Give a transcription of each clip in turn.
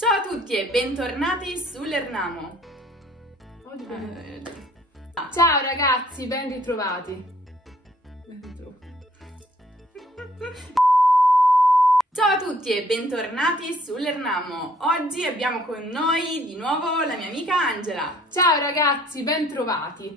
Ciao a tutti e bentornati sull'Ernamo. Ciao ragazzi, ben ritrovati. Ciao a tutti e bentornati sull'Ernamo. Oggi abbiamo con noi di nuovo la mia amica Angela. Ciao ragazzi, ben trovati.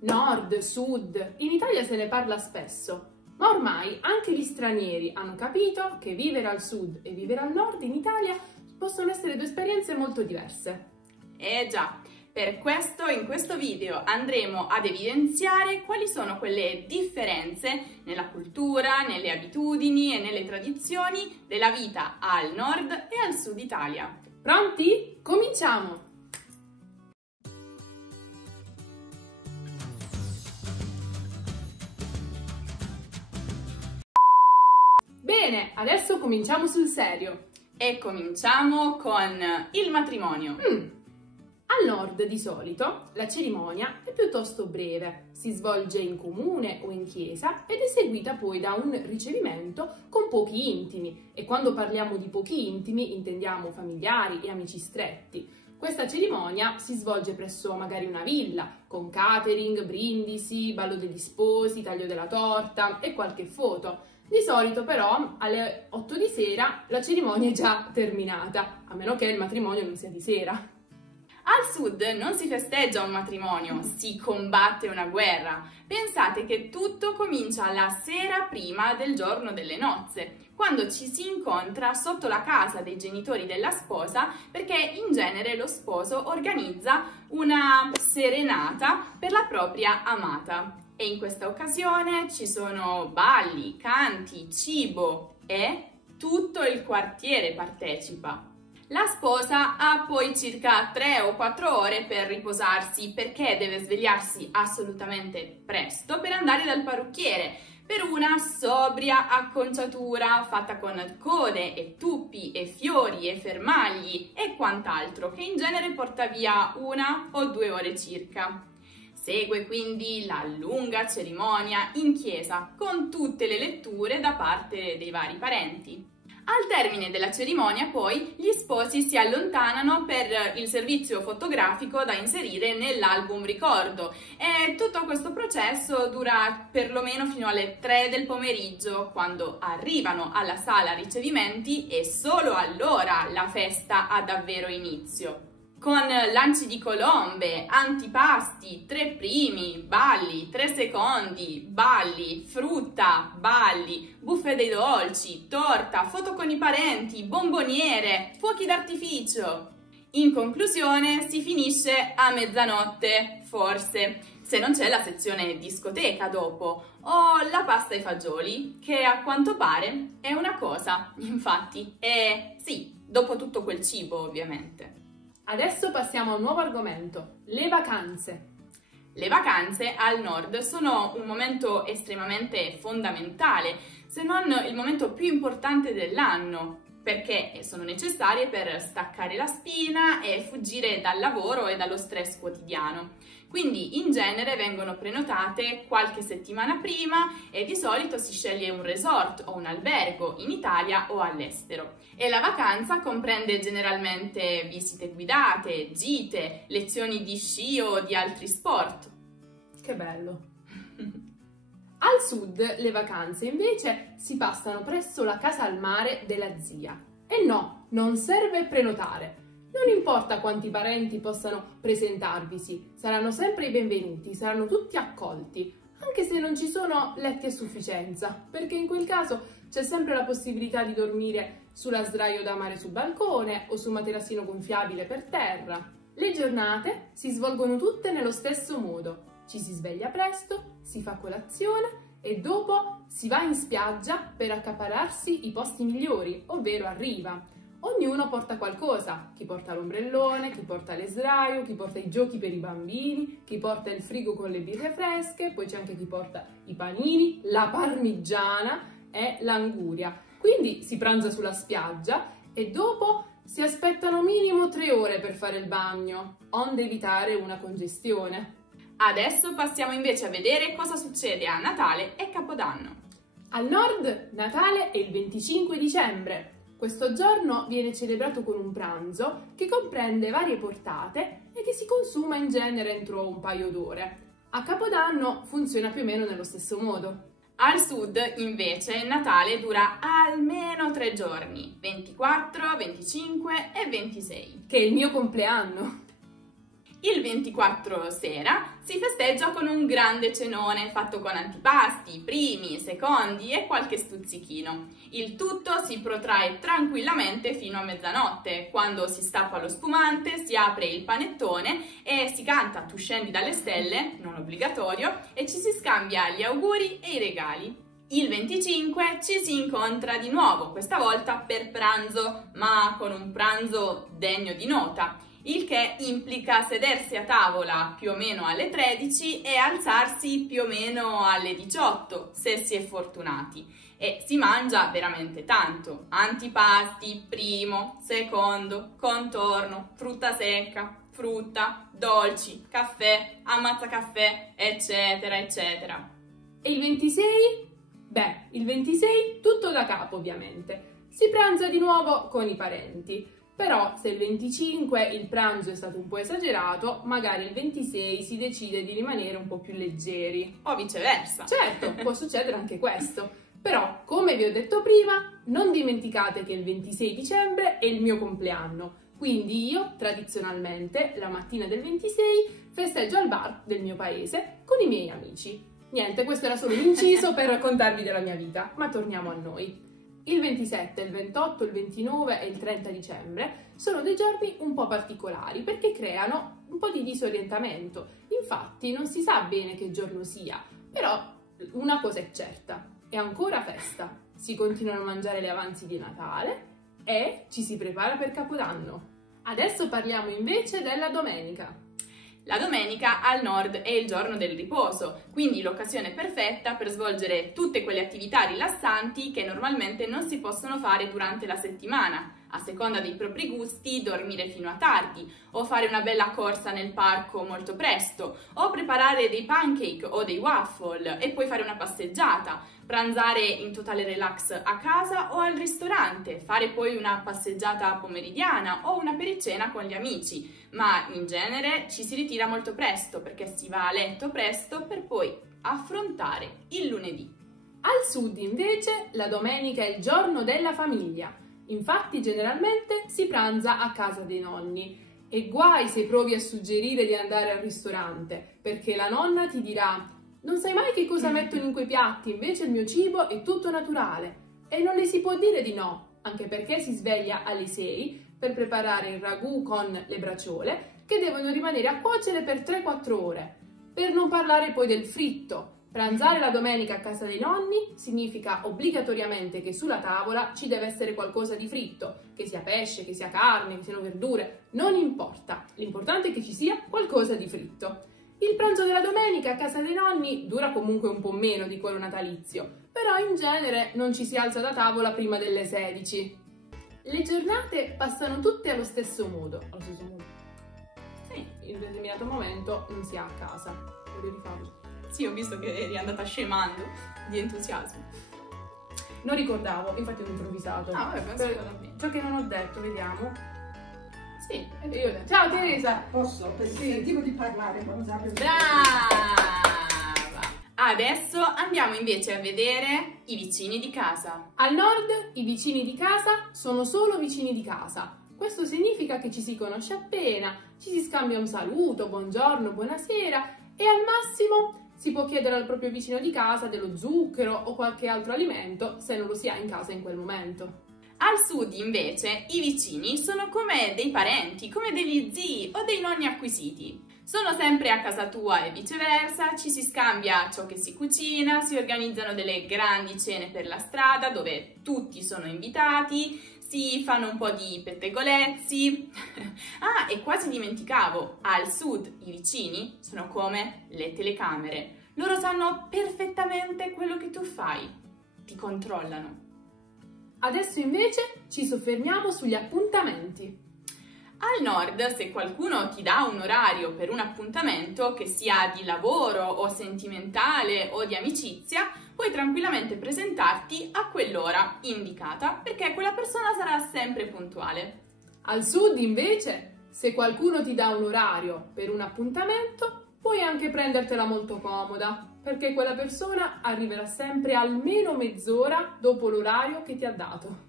Nord, sud, in Italia se ne parla spesso, ma ormai anche gli stranieri hanno capito che vivere al sud e vivere al nord in Italia possono essere due esperienze molto diverse. Già, per questo in questo video andremo ad evidenziare quali sono quelle differenze nella cultura, nelle abitudini e nelle tradizioni della vita al nord e al sud Italia. Pronti? Cominciamo! Bene, adesso cominciamo sul serio. E cominciamo con il matrimonio. Al nord, di solito, la cerimonia è piuttosto breve, si svolge in comune o in chiesa ed è seguita poi da un ricevimento con pochi intimi. E quando parliamo di pochi intimi intendiamo familiari e amici stretti. Questa cerimonia si svolge presso magari una villa, con catering, brindisi, ballo degli sposi, taglio della torta e qualche foto. Di solito però alle 8 di sera la cerimonia è già terminata, a meno che il matrimonio non sia di sera. Al sud non si festeggia un matrimonio, si combatte una guerra. Pensate che tutto comincia la sera prima del giorno delle nozze, quando ci si incontra sotto la casa dei genitori della sposa, perché in genere lo sposo organizza una serenata per la propria amata. E in questa occasione ci sono balli, canti, cibo e tutto il quartiere partecipa. La sposa ha poi circa 3 o 4 ore per riposarsi perché deve svegliarsi assolutamente presto per andare dal parrucchiere per una sobria acconciatura fatta con code e tuppi e fiori e fermagli e quant'altro che in genere porta via 1 o 2 ore circa. Segue quindi la lunga cerimonia in chiesa con tutte le letture da parte dei vari parenti. Al termine della cerimonia poi gli sposi si allontanano per il servizio fotografico da inserire nell'album ricordo e tutto questo processo dura perlomeno fino alle 3 del pomeriggio, quando arrivano alla sala ricevimenti e solo allora la festa ha davvero inizio. Con lanci di colombe, antipasti, 3 primi, balli, 3 secondi, balli, frutta, balli, buffet dei dolci, torta, foto con i parenti, bomboniere, fuochi d'artificio. In conclusione si finisce a mezzanotte, forse, se non c'è la sezione discoteca dopo, o la pasta ai fagioli, che a quanto pare è una cosa, infatti, e sì, dopo tutto quel cibo ovviamente. Adesso passiamo a un nuovo argomento, le vacanze. Le vacanze al nord sono un momento estremamente fondamentale, se non il momento più importante dell'anno, perché sono necessarie per staccare la spina e fuggire dal lavoro e dallo stress quotidiano. Quindi in genere vengono prenotate qualche settimana prima e di solito si sceglie un resort o un albergo in Italia o all'estero. E la vacanza comprende generalmente visite guidate, gite, lezioni di sci o di altri sport. Che bello! Al sud le vacanze invece si passano presso la casa al mare della zia. E no, non serve prenotare. Non importa quanti parenti possano presentarvisi, saranno sempre i benvenuti, saranno tutti accolti, anche se non ci sono letti a sufficienza, perché in quel caso c'è sempre la possibilità di dormire sulla sdraio da mare sul balcone o su un materassino gonfiabile per terra. Le giornate si svolgono tutte nello stesso modo. Ci si sveglia presto, si fa colazione e dopo si va in spiaggia per accaparrarsi i posti migliori, ovvero a riva. Ognuno porta qualcosa, chi porta l'ombrellone, chi porta le sdraio, chi porta i giochi per i bambini, chi porta il frigo con le birre fresche, poi c'è anche chi porta i panini, la parmigiana e l'anguria. Quindi si pranza sulla spiaggia e dopo si aspettano minimo 3 ore per fare il bagno, onde evitare una congestione. Adesso passiamo invece a vedere cosa succede a Natale e Capodanno. Al nord Natale è il 25 dicembre, Questo giorno viene celebrato con un pranzo che comprende varie portate e che si consuma in genere entro un paio d'ore. A Capodanno funziona più o meno nello stesso modo. Al sud, invece, il Natale dura almeno 3 giorni, 24, 25 e 26. Che è il mio compleanno. Il 24 sera si festeggia con un grande cenone fatto con antipasti, primi, secondi e qualche stuzzichino. Il tutto si protrae tranquillamente fino a mezzanotte, quando si stappa lo spumante, si apre il panettone e si canta Tu scendi dalle stelle, non obbligatorio, e ci si scambia gli auguri e i regali. Il 25 ci si incontra di nuovo, questa volta per pranzo, ma con un pranzo degno di nota, il che implica sedersi a tavola più o meno alle 13 e alzarsi più o meno alle 18, se si è fortunati. E si mangia veramente tanto: antipasti, primo, secondo, contorno, frutta secca, frutta, dolci, caffè, ammazzacaffè, eccetera, eccetera. E il 26? Beh, il 26 tutto da capo ovviamente. Si pranza di nuovo con i parenti. Però se il 25 il pranzo è stato un po' esagerato, magari il 26 si decide di rimanere un po' più leggeri. O viceversa. Certo, può succedere anche questo. Però, come vi ho detto prima, non dimenticate che il 26 dicembre è il mio compleanno. Quindi io, tradizionalmente, la mattina del 26 festeggio al bar del mio paese con i miei amici. Niente, questo era solo un inciso per raccontarvi della mia vita, ma torniamo a noi. Il 27, il 28, il 29 e il 30 dicembre sono dei giorni un po' particolari perché creano un po' di disorientamento. Infatti non si sa bene che giorno sia, però una cosa è certa, è ancora festa. Si continuano a mangiare le avanzi di Natale e ci si prepara per Capodanno. Adesso parliamo invece della domenica. La domenica al nord è il giorno del riposo, quindi l'occasione perfetta per svolgere tutte quelle attività rilassanti che normalmente non si possono fare durante la settimana. A seconda dei propri gusti, dormire fino a tardi, o fare una bella corsa nel parco molto presto, o preparare dei pancake o dei waffle e poi fare una passeggiata, pranzare in totale relax a casa o al ristorante, fare poi una passeggiata pomeridiana o una pericena con gli amici, ma in genere ci si ritira molto presto perché si va a letto presto per poi affrontare il lunedì. Al sud invece la domenica è il giorno della famiglia. Infatti generalmente si pranza a casa dei nonni e guai se provi a suggerire di andare al ristorante, perché la nonna ti dirà: non sai mai che cosa mettono in quei piatti, invece il mio cibo è tutto naturale. E non le si può dire di no, anche perché si sveglia alle 6 per preparare il ragù con le braciole che devono rimanere a cuocere per 3-4 ore. Per non parlare poi del fritto. Pranzare la domenica a casa dei nonni significa obbligatoriamente che sulla tavola ci deve essere qualcosa di fritto, che sia pesce, che sia carne, che siano verdure, non importa, l'importante è che ci sia qualcosa di fritto. Il pranzo della domenica a casa dei nonni dura comunque un po' meno di quello natalizio, però in genere non ci si alza da tavola prima delle 16. Le giornate passano tutte allo stesso modo. Sì, in un determinato momento non si è a casa. Volevi farlo? Sì, ho visto che eri andata scemando di entusiasmo. Non ricordavo, infatti ho improvvisato. Ah, vabbè, penso che vada bene. Ciò che non ho detto, vediamo. Sì, Io ho detto. Ciao Teresa! Posso? Perché sentivo di parlare quando sapevo. brava! Adesso andiamo invece a vedere i vicini di casa. Al nord i vicini di casa sono solo vicini di casa. Questo significa che ci si conosce appena, ci si scambia un saluto, buongiorno, buonasera e al massimo si può chiedere al proprio vicino di casa dello zucchero o qualche altro alimento se non lo si ha in casa in quel momento. Al sud, invece, i vicini sono come dei parenti, come degli zii o dei nonni acquisiti. Sono sempre a casa tua e viceversa, ci si scambia ciò che si cucina, si organizzano delle grandi cene per la strada dove tutti sono invitati, si fanno un po' di pettegolezzi. Ah, e quasi dimenticavo, al sud i vicini sono come le telecamere. Loro sanno perfettamente quello che tu fai, ti controllano. Adesso invece ci soffermiamo sugli appuntamenti. Al nord, se qualcuno ti dà un orario per un appuntamento, che sia di lavoro o sentimentale o di amicizia, puoi tranquillamente presentarti a quell'ora indicata perché quella persona sarà sempre puntuale. Al sud, invece, se qualcuno ti dà un orario per un appuntamento, puoi anche prendertela molto comoda, perché quella persona arriverà sempre almeno mezz'ora dopo l'orario che ti ha dato.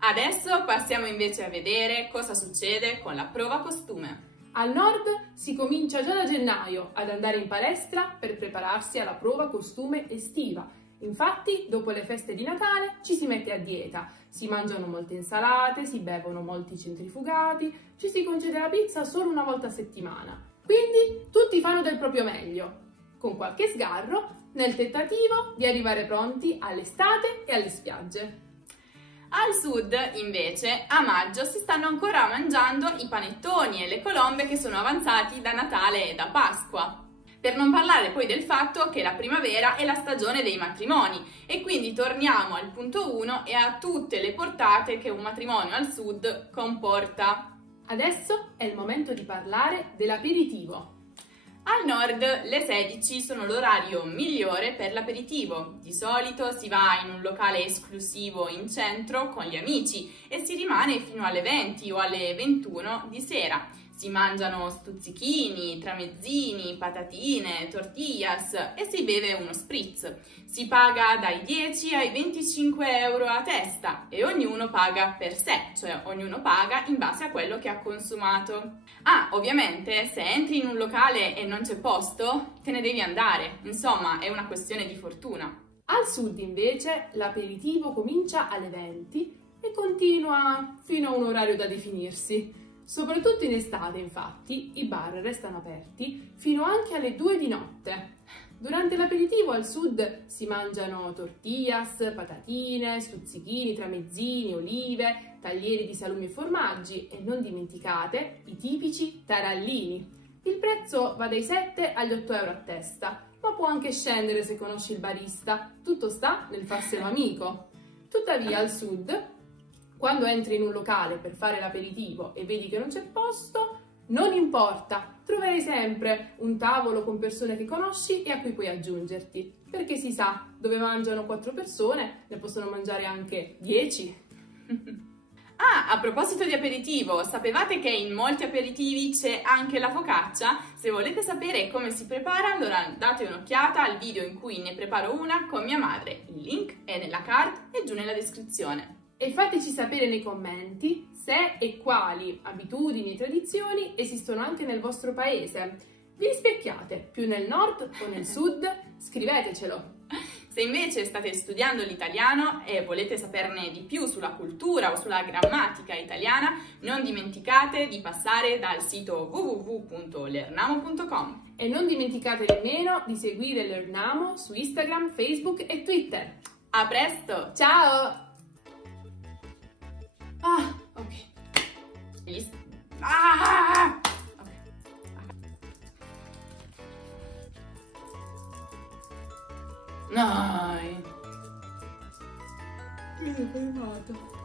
Adesso passiamo invece a vedere cosa succede con la prova costume. Al nord si comincia già da gennaio ad andare in palestra per prepararsi alla prova costume estiva. Infatti, dopo le feste di Natale ci si mette a dieta, si mangiano molte insalate, si bevono molti centrifugati, ci si concede la pizza solo una volta a settimana. Quindi tutti fanno del proprio meglio, con qualche sgarro, nel tentativo di arrivare pronti all'estate e alle spiagge. Al sud, invece, a maggio si stanno ancora mangiando i panettoni e le colombe che sono avanzati da Natale e da Pasqua. Per non parlare poi del fatto che la primavera è la stagione dei matrimoni e quindi torniamo al punto 1 e a tutte le portate che un matrimonio al sud comporta. Adesso è il momento di parlare dell'aperitivo. Al nord le 16 sono l'orario migliore per l'aperitivo. Di solito si va in un locale esclusivo in centro con gli amici e si rimane fino alle 20 o alle 21 di sera. Si mangiano stuzzichini, tramezzini, patatine, tortillas e si beve uno spritz. Si paga dai 10 ai 25 euro a testa e ognuno paga per sé, cioè ognuno paga in base a quello che ha consumato. Ah, ovviamente, se entri in un locale e non c'è posto, te ne devi andare. Insomma, è una questione di fortuna. Al sud, invece, l'aperitivo comincia alle 20 e continua fino a un orario da definirsi. Soprattutto in estate, infatti, i bar restano aperti fino anche alle 2 di notte. Durante l'aperitivo al sud si mangiano tortillas, patatine, stuzzichini, tramezzini, olive, taglieri di salumi e formaggi e non dimenticate i tipici tarallini. Il prezzo va dai 7 agli 8 euro a testa, ma può anche scendere se conosci il barista. Tutto sta nel farselo amico. Tuttavia al sud, quando entri in un locale per fare l'aperitivo e vedi che non c'è posto, non importa, troverai sempre un tavolo con persone che conosci e a cui puoi aggiungerti, perché si sa, dove mangiano 4 persone ne possono mangiare anche 10. Ah, a proposito di aperitivo, sapevate che in molti aperitivi c'è anche la focaccia? Se volete sapere come si prepara, allora date un'occhiata al video in cui ne preparo una con mia madre. Il link è nella card e giù nella descrizione. E fateci sapere nei commenti se e quali abitudini e tradizioni esistono anche nel vostro paese. Vi rispecchiate più nel nord o nel sud? Scrivetecelo! Se invece state studiando l'italiano e volete saperne di più sulla cultura o sulla grammatica italiana, non dimenticate di passare dal sito www.learnamo.com. E non dimenticate nemmeno di seguire Learnamo su Instagram, Facebook e Twitter. A presto! Ciao! Ah, ok. Ah! Ok. Dai. Mi sono fermato.